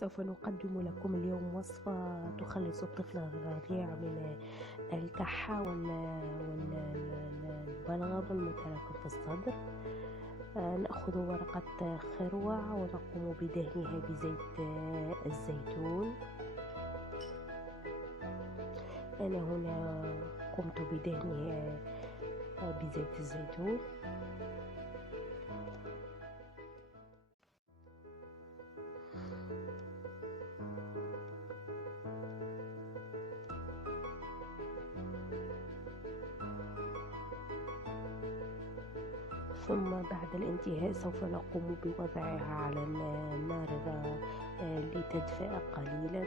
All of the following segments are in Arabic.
سوف نقدم لكم اليوم وصفة تخلص الطفل الرضيع من الكحة والبلغم المتراكم في الصدر. نأخذ ورقة خروع ونقوم بدهنها بزيت الزيتون. أنا هنا قمت بدهنها بزيت الزيتون. ثم بعد الانتهاء سوف نقوم بوضعها على النار لتدفأ قليلا.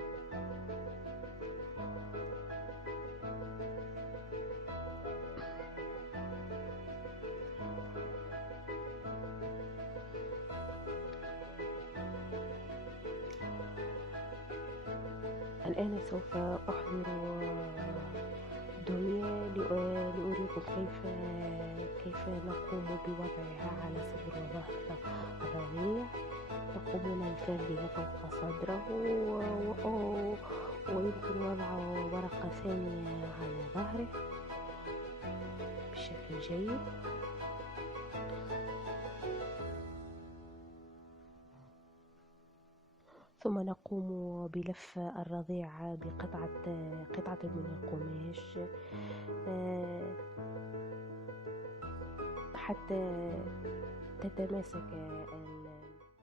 الآن سوف أحضر دمية لأريكم كيف نقوم بوضعها على صدر وظهر الرضيع. تقومون بفردها فوق صدره، ويمكن وضع ورقة ثانية على ظهره بشكل جيد. ثم نقوم بلف الرضيع قطعة من القماش حتى تتماسك